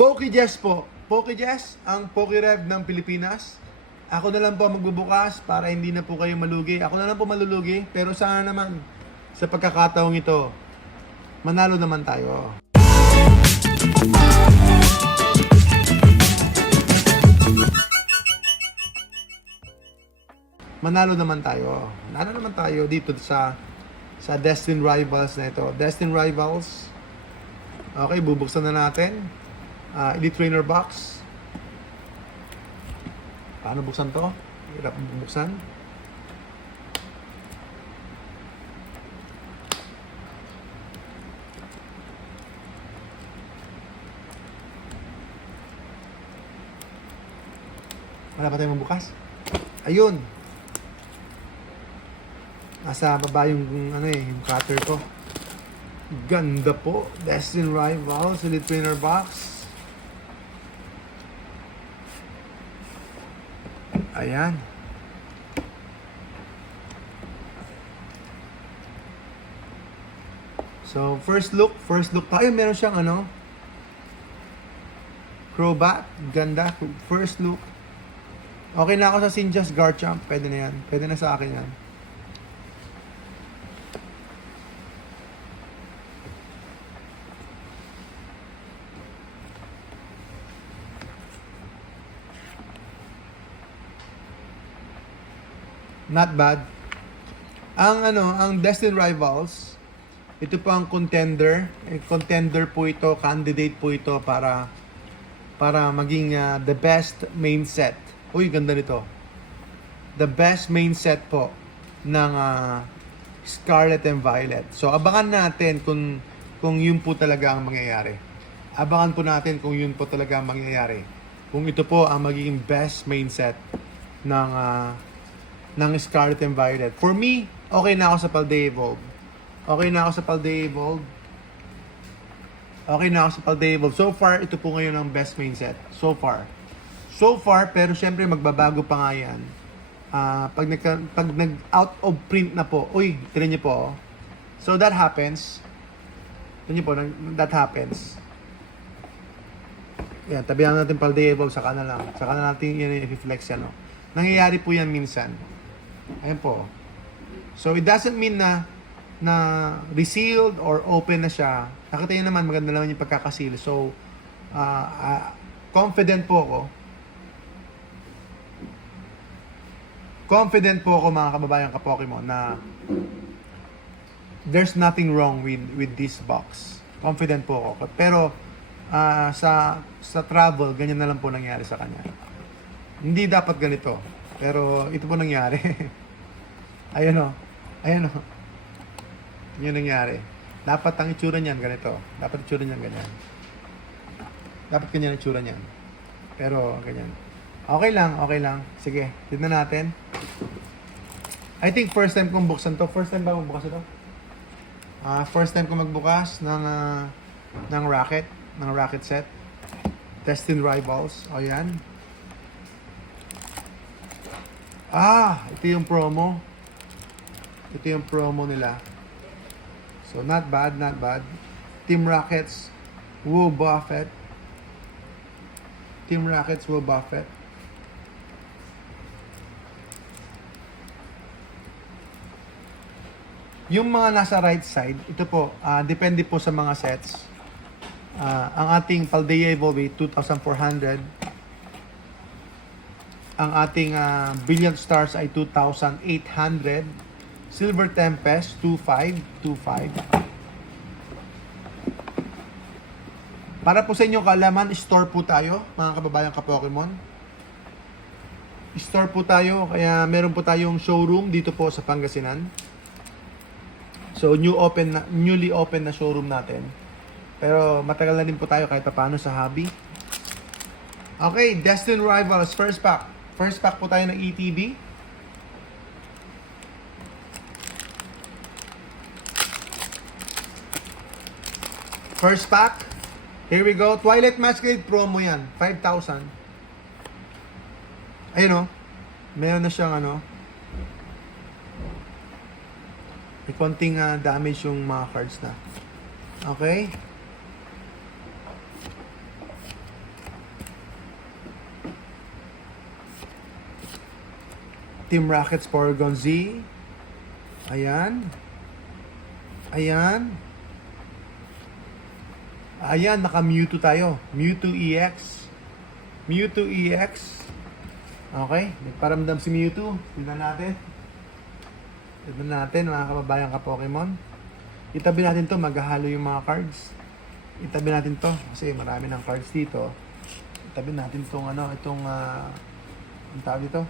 PokeJess po. PokeJess, ang PokeRev ng Pilipinas. Ako na lang po magbubukas para hindi na po kayo malugi. Ako na lang po malulugi, pero sana naman sa pagkakataong ito, manalo naman tayo. Manalo naman tayo. Manalo naman tayo dito sa Destined Rivals na ito. Destined Rivals. Okay, bubuksan na natin. Elite Trainer Box. Paano buksan to? Hirap buksan. Wala pa tayong mabukas? Ayun! Nasa baba yung yung cutter ko. Ganda po. Destined Rivals, Elite Trainer Box. Ayan. So, first look tayo. Meron siyang Crobat. Ganda. First look. Okay na ako sa Sinjas Garchomp. Pwede na yan. Pwede na sa akin yan. Not bad. Ang Destined Rivals, ito po ang contender. Contender po ito, candidate po ito para maging the best main set. Uy, ganda nito. The best main set po ng Scarlet and Violet. So, abangan natin kung yun po talaga ang mangyayari. Abangan po natin kung yun po talaga ang mangyayari. Kung ito po ang magiging best main set ng Scarlet and Violet. For me, okay na ako sa Paldea Evolve. Okay na ako sa Paldea Evolve. Okay na ako sa Paldea Evolve. So far, ito po ngayon ang best main set. So far, pero syempre magbabago pa nga yan. Pag nag-out of print na po, uy, tinan niyo po. So that happens. Tinan niyo po, that happens. Yan, tabihan natin Paldea Evolve, saka na natin yan i-reflex yan. No? Nangyayari po yan minsan. Ayan po. So, it doesn't mean na resealed or open na siya. Nakita nyo naman, maganda naman yung pagkakasil. So, confident po ako. Confident po ako, mga kababayan ka-Pokemon, na there's nothing wrong with this box. Confident po ako. Pero, sa travel, ganyan na lang po nangyari sa kanya. Hindi dapat ganito. Pero ito po nangyari. Ayun o. Yun nangyari. Dapat ang itsura niyan ganito. Dapat itsura niyan ganyan. Dapat ganyan ang itsura niyan. Pero ganyan. Okay lang. Sige, tignan natin. I think first time kong buksan to. First time ba magbukas ito? First time kong magbukas ng racket set. Destined Rivals. O yan. Ito yung promo. Ito yung promo nila. So, not bad. Team Rockets, Will Buffett. Yung mga nasa right side, ito po, depende po sa mga sets. Ang ating Paldea Evolve, 2,400. Ang ating Brilliant Stars ay 2,800. Silver Tempest, 2,525. Para po sa inyong kaalaman, store po tayo, mga kababayan ka-Pokemon. Store po tayo, kaya meron po tayong showroom dito po sa Pangasinan. So, newly open na showroom natin. Pero matagal na din po tayo kahit paano sa hobby. Okay, Destined Rivals, first pack. First pack po tayo ng ETB. First pack. Here we go. Twilight Masquerade promo yan. 5,000. Ayun o. Meron na siyang may konting damage yung mga cards na. Okay. Team Rockets Porygon Z. Ayan. Ayan. Ayan, naka Mewtwo tayo. Mewtwo EX. Mewtwo EX. Okay, nagparamdam si Mewtwo. Tignan natin. Tignan natin mga kababayan ka Pokemon. Itabi natin to, maghahalo yung mga cards. Itabi natin to kasi marami ng cards dito. Itabi natin tong itong ang tawag dito.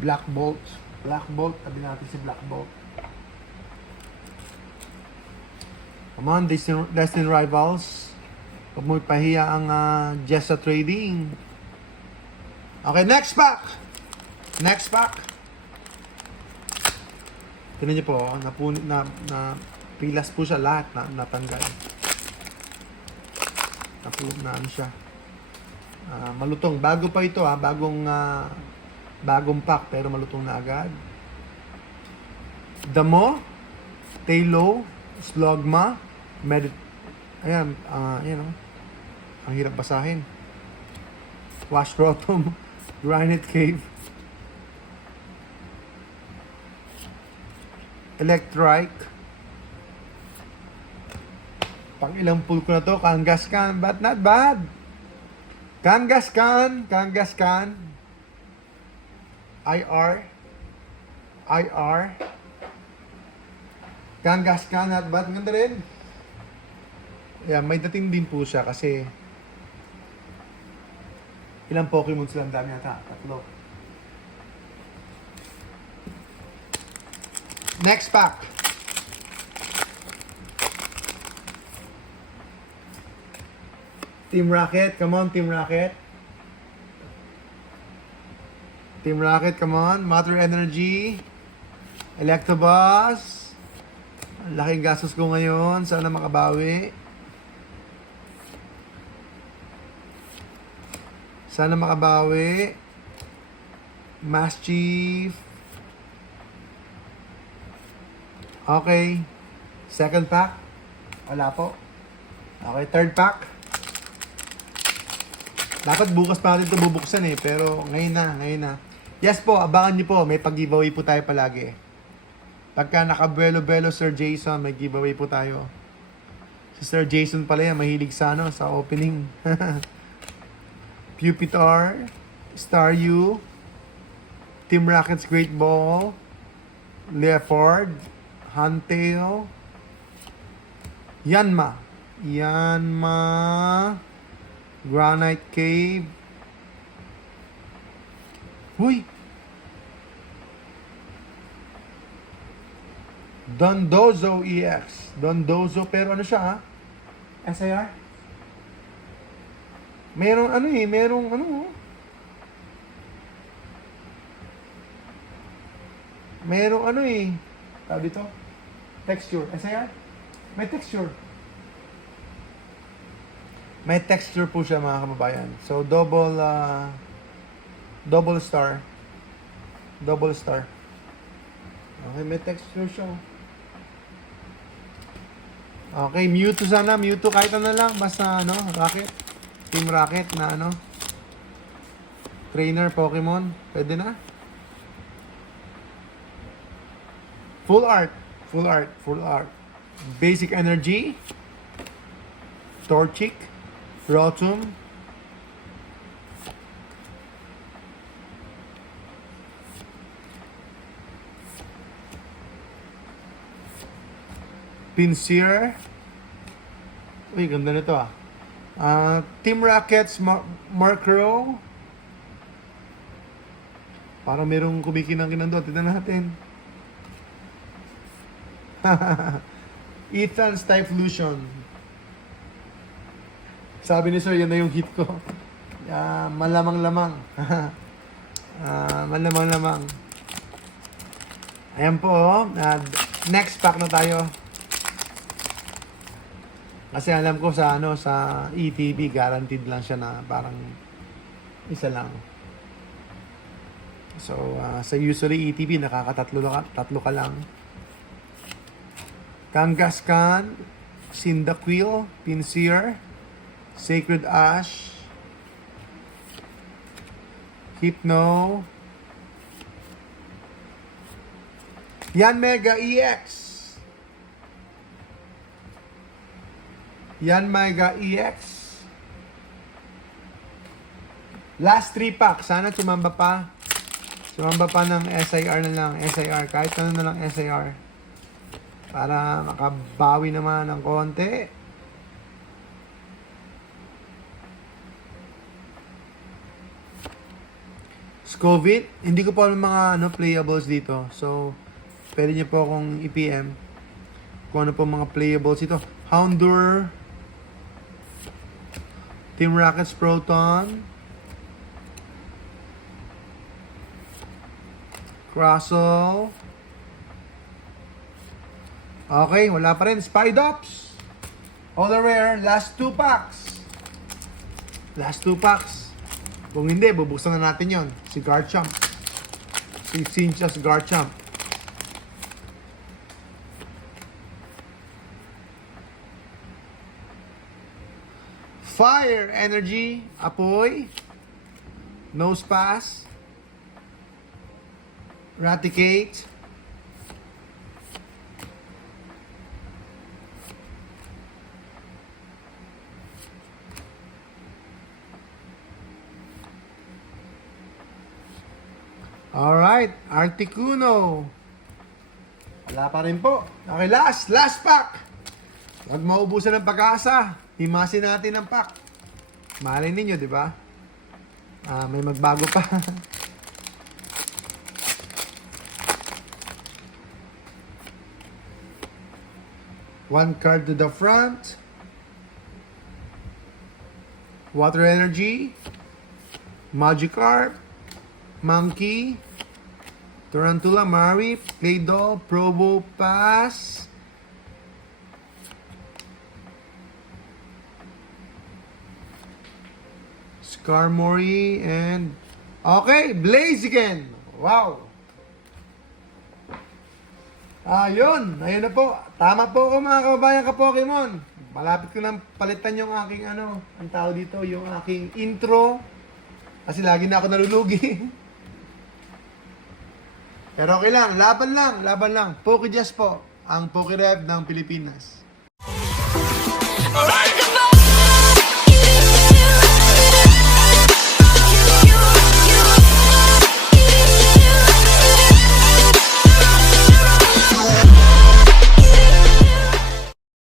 Black Bolt. Black Bolt, tabi natin si Black Bolt. Come on, Destined Rivals. Huwag mo ipahiya ang Jessa Trading. Okay, next pack! Next pack! Tignan niyo po, na pilas po siya lahat na natanggal. Na ano siya. Malutong. Bago pa ito bagong pack pero malutong na agad. Damo, Tailo, Slogma, ayan, ayan ang hirap basahin. Wash Rotom, Granite Cave, Electrike. Pang ilang pull ko na to, Kangaskhan, but not bad. Kangaskhan, IR, Kangaskhan, not bad. Ganda rin. Yeah, may dating din po siya kasi ilang Pokemon sila, ang dami yata, 3. Next pack. Team Rocket, come on, Team Rocket. Team Rocket, come on. Matter Energy. Electabuzz. Ang laking gastos ko ngayon. Sana makabawi. Sana makabawi. Maschief. Okay. Second pack. Wala po. Okay, third pack. Dapat bukas pa natin ito bubuksan pero ngayon na. Yes po, abangan niyo po. May pag-giveaway po tayo palagi. Pagka naka-belo-belo Sir Jason, may giveaway po tayo. Si Sir Jason pala yan, mahilig sa sa opening. Pupitar, Star U, Team Rockets Great Ball, Leopard, Huntail, Yanma, Granite Cave. Huy! Dondozo EX. Dondozo, pero ano siya SIR? Merong sabi to? Texture. SIR? May texture. May texture po siya mga kababayan. So, double star. Double star. Okay, may texture siya. Okay, Mewtwo sana. Mewtwo kahit ano lang. Basta Rocket. Team Rocket na trainer Pokemon. Pwede na. Full art. Basic Energy. Torchic. Rotom. Pinsir. Uy, ganda nito Team Rockets Murkrow. Parang merong kumikinang-kinang doon. Tignan natin. Ethan's Typhlosion. Sabi ni Sir, yan na yung hit ko. Malamang-lamang. Malamang-lamang. Ayan po. Next pack na tayo. Kasi alam ko sa ETB, guaranteed lang siya na parang isa lang. So, sa usually ETB, tatlo ka lang. Kangaskhan, Cyndaquil, Pinsir, Sacred Ash, Hypno, Yanmega EX. Yanmega EX. Last 3 pack. Sana sumamba pa. Sumamba pa ng SIR na lang. SIR. Kahit ano na lang SIR. Para makabawi naman ng konti. Scovit. Hindi ko pa alam mga playables dito. So, pwede niyo po akong i-PM kung ano po mga playables ito. Houndour. Team Rockets Proton. Crossel. Okay, wala pa rin. Spidops. All rare. Last 2 packs. Last 2 packs. Kung hindi, bubuksan na natin yon. Si Garchomp. Si Cinchas Garchomp. Fire Energy. Apoy. Nose Pass. Raticate. Alright, Articuno. Wala pa rin po. Okay, last pack. Huwag maubusan ng pag-asa. Himasin natin ang pack. Malay ninyo, di ba? May magbago pa. One card to the front. Water Energy. Magikarp. Monkey. Tarantula, Mari, Play-Doh, Probo, Pass. Skarmory, and... Okay, Blaziken! Wow! Ayun na po. Tama po ako mga kababayan ka-Pokemon. Malapit ko nang palitan yung aking ang tawag dito, yung aking intro. Kasi lagi na ako nalulugi. Pero okay lang, laban lang. PokeJust po, ang PokeRev ng Pilipinas.